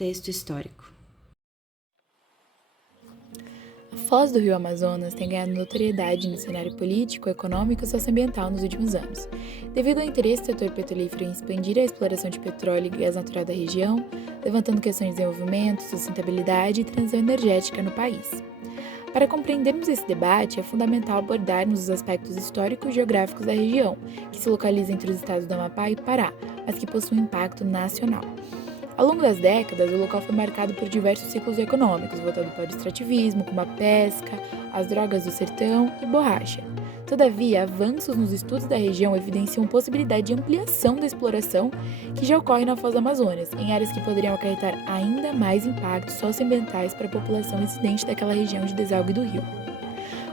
contexto histórico. A Foz do Rio Amazonas tem ganhado notoriedade no cenário político, econômico e socioambiental nos últimos anos, devido ao interesse do setor petrolífero em expandir a exploração de petróleo e gás natural da região, levantando questões de desenvolvimento, sustentabilidade e transição energética no país. Para compreendermos esse debate, é fundamental abordarmos os aspectos históricos e geográficos da região, que se localiza entre os estados do Amapá e Pará, mas que possui um impacto nacional. Ao longo das décadas, o local foi marcado por diversos ciclos econômicos, voltado para o extrativismo, como a pesca, as drogas do sertão e borracha. Todavia, avanços nos estudos da região evidenciam possibilidade de ampliação da exploração que já ocorre na Foz do Amazonas, em áreas que poderiam acarretar ainda mais impactos socioambientais para a população residente daquela região de desalgue do rio.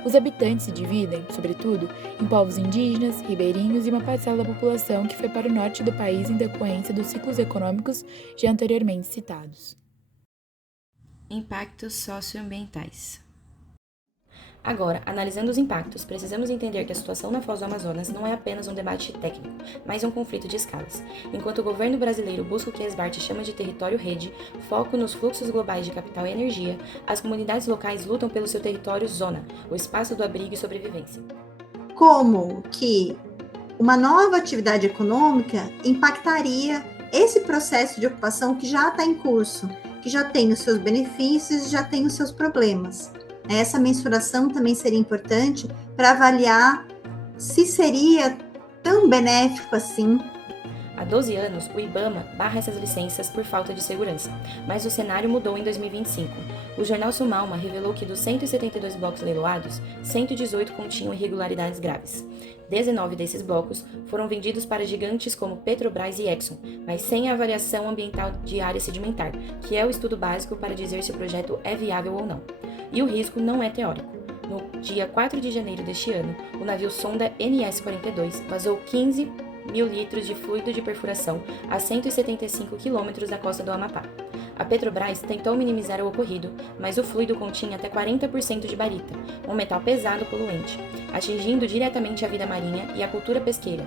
Os habitantes se dividem, sobretudo, em povos indígenas, ribeirinhos e uma parcela da população que foi para o norte do país em decorrência dos ciclos econômicos já anteriormente citados. Impactos socioambientais. Agora, analisando os impactos, precisamos entender que a situação na Foz do Amazonas não é apenas um debate técnico, mas um conflito de escalas. Enquanto o governo brasileiro busca o que Esbart chama de território-rede, foco nos fluxos globais de capital e energia, as comunidades locais lutam pelo seu território-zona, o espaço do abrigo e sobrevivência. Como que uma nova atividade econômica impactaria esse processo de ocupação que já está em curso, que já tem os seus benefícios, já tem os seus problemas. Essa mensuração também seria importante para avaliar se seria tão benéfico assim. Há 12 anos, o IBAMA barra essas licenças por falta de segurança, mas o cenário mudou em 2025. O jornal Sumalma revelou que dos 172 blocos leiloados, 118 continham irregularidades graves. 19 desses blocos foram vendidos para gigantes como Petrobras e Exxon, mas sem a avaliação ambiental de área sedimentar, que é o estudo básico para dizer se o projeto é viável ou não. E o risco não é teórico. No dia 4 de janeiro deste ano, o navio sonda NS-42 vazou 15 mil litros de fluido de perfuração a 175 quilômetros da costa do Amapá. A Petrobras tentou minimizar o ocorrido, mas o fluido continha até 40% de barita, um metal pesado poluente, atingindo diretamente a vida marinha e a cultura pesqueira.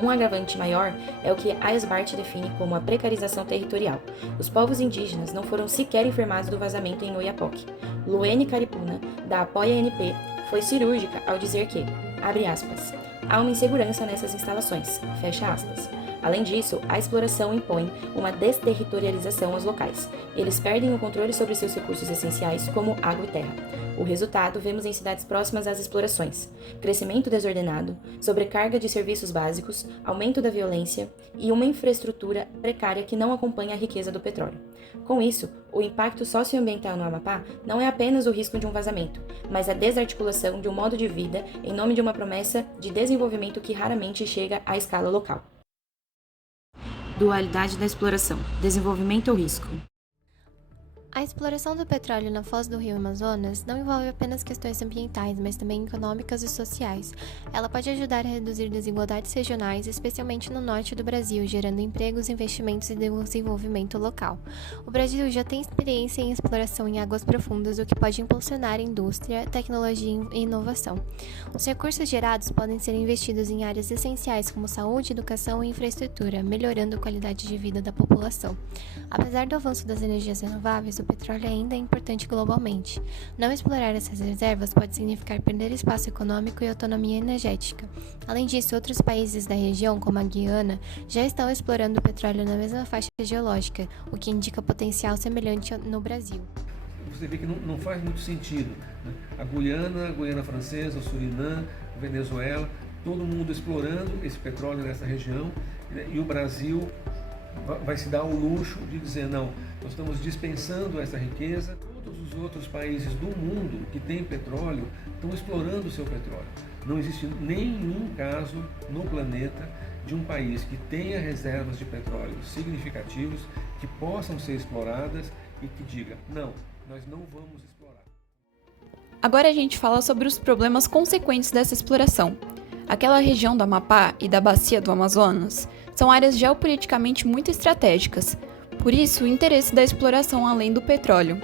Um agravante maior é o que a Esbart define como a precarização territorial. Os povos indígenas não foram sequer informados do vazamento em Oiapoque. Luene Caripuna, da Apoia NP, foi cirúrgica ao dizer que, abre aspas, há uma insegurança nessas instalações, fecha aspas. Além disso, a exploração impõe uma desterritorialização aos locais. Eles perdem o controle sobre seus recursos essenciais, como água e terra. O resultado vemos em cidades próximas às explorações: crescimento desordenado, sobrecarga de serviços básicos, aumento da violência e uma infraestrutura precária que não acompanha a riqueza do petróleo. Com isso, o impacto socioambiental no Amapá não é apenas o risco de um vazamento, mas a desarticulação de um modo de vida em nome de uma promessa de desenvolvimento que raramente chega à escala local. Dualidade da exploração: desenvolvimento ou risco. A exploração do petróleo na foz do rio Amazonas não envolve apenas questões ambientais, mas também econômicas e sociais. Ela pode ajudar a reduzir desigualdades regionais, especialmente no norte do Brasil, gerando empregos, investimentos e desenvolvimento local. O Brasil já tem experiência em exploração em águas profundas, o que pode impulsionar a indústria, tecnologia e inovação. Os recursos gerados podem ser investidos em áreas essenciais como saúde, educação e infraestrutura, melhorando a qualidade de vida da população. Apesar do avanço das energias renováveis, o petróleo ainda é importante globalmente. Não explorar essas reservas pode significar perder espaço econômico e autonomia energética. Além disso, outros países da região, como a Guiana, já estão explorando o petróleo na mesma faixa geológica, o que indica potencial semelhante no Brasil. Você vê que não faz muito sentido, né? A Guiana Francesa, o Surinã, a Venezuela, todo mundo explorando esse petróleo nessa região, né? E o Brasil vai se dar o luxo de dizer, não, nós estamos dispensando essa riqueza. Todos os outros países do mundo que têm petróleo estão explorando o seu petróleo. Não existe nenhum caso no planeta de um país que tenha reservas de petróleo significativos, que possam ser exploradas e que diga, não, nós não vamos explorar. Agora a gente fala sobre os problemas consequentes dessa exploração. Aquela região do Amapá e da bacia do Amazonas são áreas geopoliticamente muito estratégicas, por isso o interesse da exploração além do petróleo.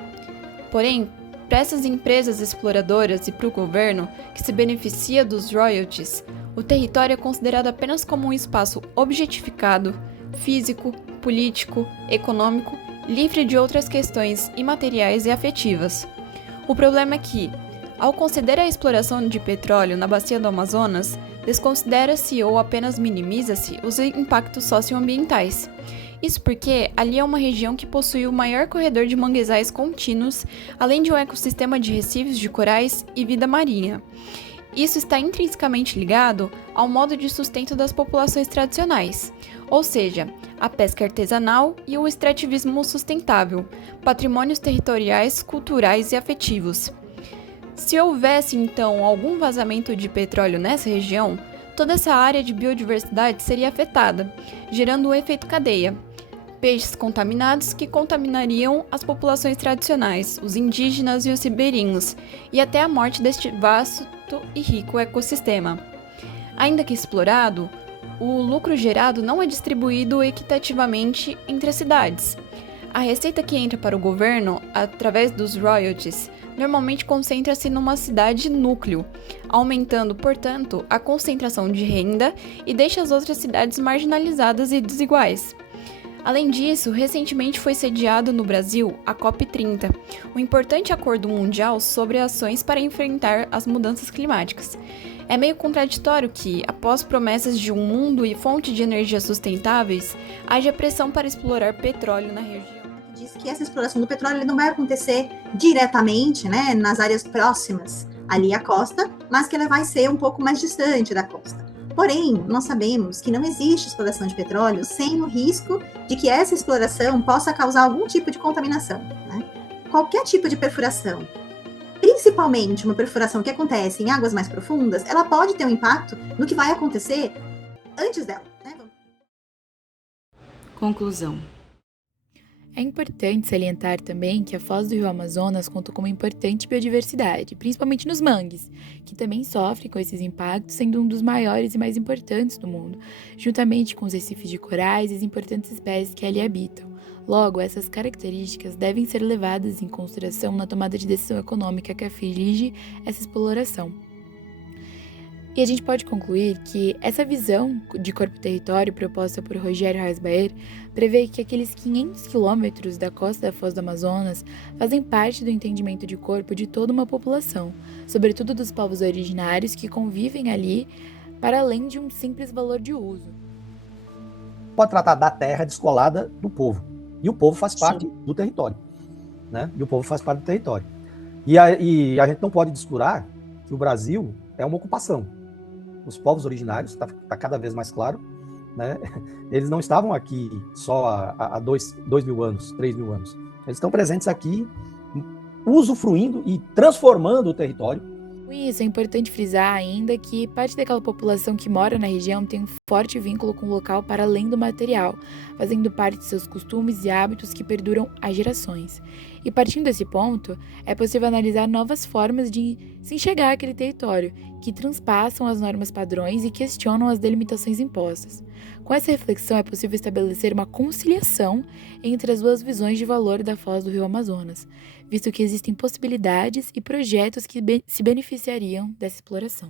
Porém, para essas empresas exploradoras e para o governo, que se beneficia dos royalties, o território é considerado apenas como um espaço objetificado, físico, político, econômico livre de outras questões imateriais e afetivas. O problema é que, ao conceder a exploração de petróleo na bacia do Amazonas, desconsidera-se ou apenas minimiza-se os impactos socioambientais. Isso porque ali é uma região que possui o maior corredor de manguezais contínuos, além de um ecossistema de recifes de corais e vida marinha. Isso está intrinsecamente ligado ao modo de sustento das populações tradicionais, ou seja, a pesca artesanal e o extrativismo sustentável, patrimônios territoriais, culturais e afetivos. Se houvesse, então, algum vazamento de petróleo nessa região, toda essa área de biodiversidade seria afetada, gerando um efeito cadeia. Peixes contaminados que contaminariam as populações tradicionais, os indígenas e os ribeirinhos, e até a morte deste vasto e rico ecossistema. Ainda que explorado, o lucro gerado não é distribuído equitativamente entre as cidades. A receita que entra para o governo, através dos royalties, normalmente concentra-se numa cidade núcleo, aumentando, portanto, a concentração de renda e deixa as outras cidades marginalizadas e desiguais. Além disso, recentemente foi sediado no Brasil a COP30, um importante acordo mundial sobre ações para enfrentar as mudanças climáticas. É meio contraditório que, após promessas de um mundo e fonte de energia sustentáveis, haja pressão para explorar petróleo na região. Diz que essa exploração do petróleo ele não vai acontecer diretamente, né, nas áreas próximas ali à costa, mas que ela vai ser um pouco mais distante da costa. Porém, nós sabemos que não existe exploração de petróleo sem o risco de que essa exploração possa causar algum tipo de contaminação, né? Qualquer tipo de perfuração, principalmente uma perfuração que acontece em águas mais profundas, ela pode ter um impacto no que vai acontecer antes dela, né? Conclusão. É importante salientar também que a foz do Rio Amazonas conta com uma importante biodiversidade, principalmente nos mangues, que também sofrem com esses impactos, sendo um dos maiores e mais importantes do mundo, juntamente com os recifes de corais e as importantes espécies que ali habitam. Logo, essas características devem ser levadas em consideração na tomada de decisão econômica que aflige essa exploração. E a gente pode concluir que essa visão de corpo-território proposta por Rogério Reis Baer prevê que aqueles 500 quilômetros da costa da Foz do Amazonas fazem parte do entendimento de corpo de toda uma população, sobretudo dos povos originários que convivem ali, para além de um simples valor de uso. Pode tratar da terra descolada do povo, e o povo faz parte do território, né? E o povo faz parte do território. E a gente não pode descurar que o Brasil é uma ocupação. Os povos originários, está cada vez mais claro, né? Eles não estavam aqui só há 2.000 anos, 3.000 anos. Eles estão presentes aqui, usufruindo e transformando o território. Com isso, é importante frisar ainda que parte daquela população que mora na região tem um forte vínculo com o local para além do material, fazendo parte de seus costumes e hábitos que perduram há gerações. E partindo desse ponto, é possível analisar novas formas de se enxergar aquele território, que transpassam as normas padrões e questionam as delimitações impostas. Com essa reflexão, é possível estabelecer uma conciliação entre as duas visões de valor da foz do Rio Amazonas, visto que existem possibilidades e projetos que se beneficiariam dessa exploração.